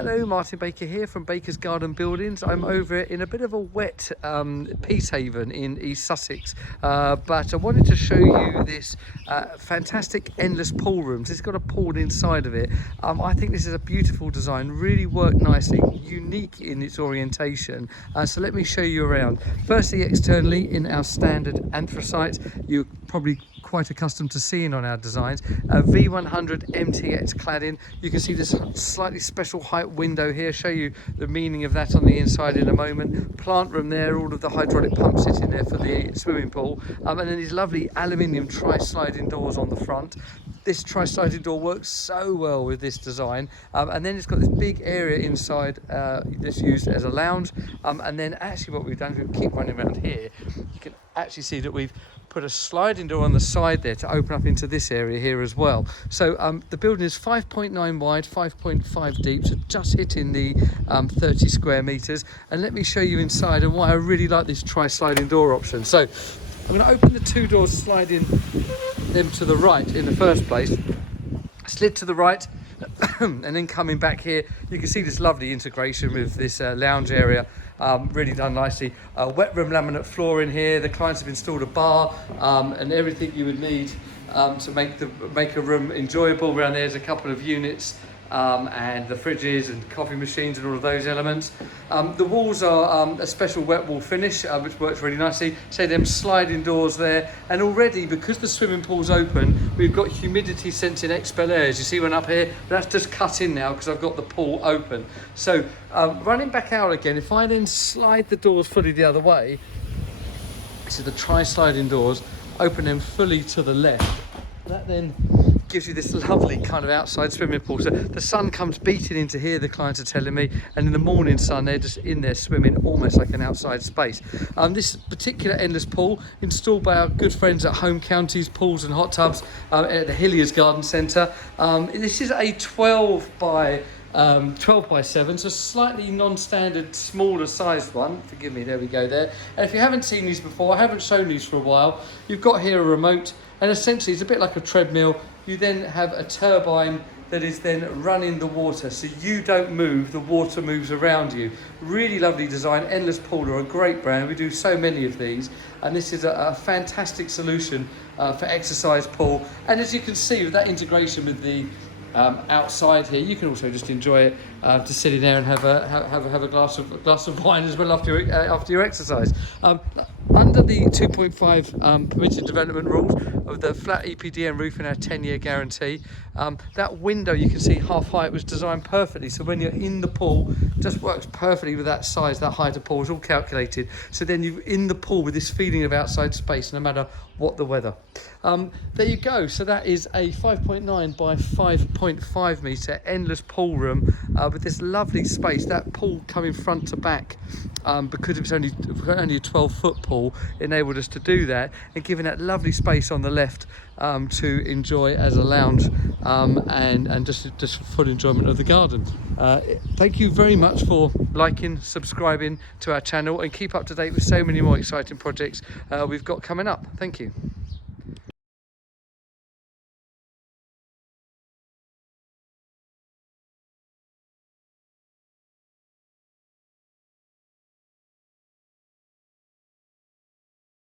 Hello, Martin Baker here from Baker's Garden Buildings. I'm over in a bit of a wet peace haven in East Sussex, but I wanted to show you this fantastic endless pool rooms. It's got a pool inside of it. I think this is a beautiful design, really worked nicely, unique in its orientation. So let me show you around. Firstly, externally in our standard anthracite, you're probably quite accustomed to seeing on our designs. V100 MTX cladding. You can see this slightly special height window here, show you the meaning of that on the inside in a moment. Plant room there, all of the hydraulic pumps sitting there for the swimming pool, and then these lovely aluminium tri-sliding doors on the front. This tri-sliding door works so well with this design, and then it's got this big area inside that's used as a lounge, and then actually what we've done is we keep running around here, you can actually see that we've put a sliding door on the side there to open up into this area here as well. So the building is 5.9 wide, 5.5 deep, so just hitting the 30 square meters. And let me show you inside and why I really like this tri-sliding door option. So I'm going to open the two doors, sliding them to the right in the first place, slid to the right, and then coming back here, you can see this lovely integration with this lounge area. Really done nicely. Wet room laminate floor in here. The clients have installed a bar and everything you would need to make a room enjoyable. Around there's a couple of units and the fridges and coffee machines and all of those elements. The walls are a special wet wall finish, which works really nicely. So them sliding doors there, and already because the swimming pool's open, we've got humidity sensing expellers. You see one up here? That's just cut in now because I've got the pool open. So running back out again, if I then slide the doors fully the other way, this is the tri-sliding doors, open them fully to the left. That then gives you this lovely kind of outside swimming pool. So the sun comes beating into here, the clients are telling me, and in the morning sun they're just in there swimming almost like an outside space. This particular endless pool installed by our good friends at Home Counties Pools and Hot Tubs at the Hilliers Garden Centre. This is a 12 by 7, so slightly non-standard, smaller sized one. Forgive me, there we go there. And if you haven't seen these before, I haven't shown these for a while, you've got here a remote, and essentially it's a bit like a treadmill. You then have a turbine that is then running the water, so you don't move, the water moves around you. Really lovely design. Endless Pool are a great brand, we do so many of these, and this is a fantastic solution for exercise pool. And as you can see with that integration with the outside here, you can also just enjoy it, just sitting there and have a glass of wine as well after your exercise. Under the 2.5 permitted development rules of the flat EPDM roof and our 10-year guarantee, that window you can see half height was designed perfectly, so when you're in the pool, it just works perfectly with that size, that height of pool is all calculated, so then you're in the pool with this feeling of outside space no matter what the weather. There you go. So that is a 5.9 by 5.5 metre endless pool room with this lovely space. That pool coming front to back, because it was only a 12-foot pool, enabled us to do that, and giving that lovely space on the left to enjoy as a lounge, and just full enjoyment of the garden. Thank you very much for liking, subscribing to our channel, and keep up to date with so many more exciting projects we've got coming up. Thank you.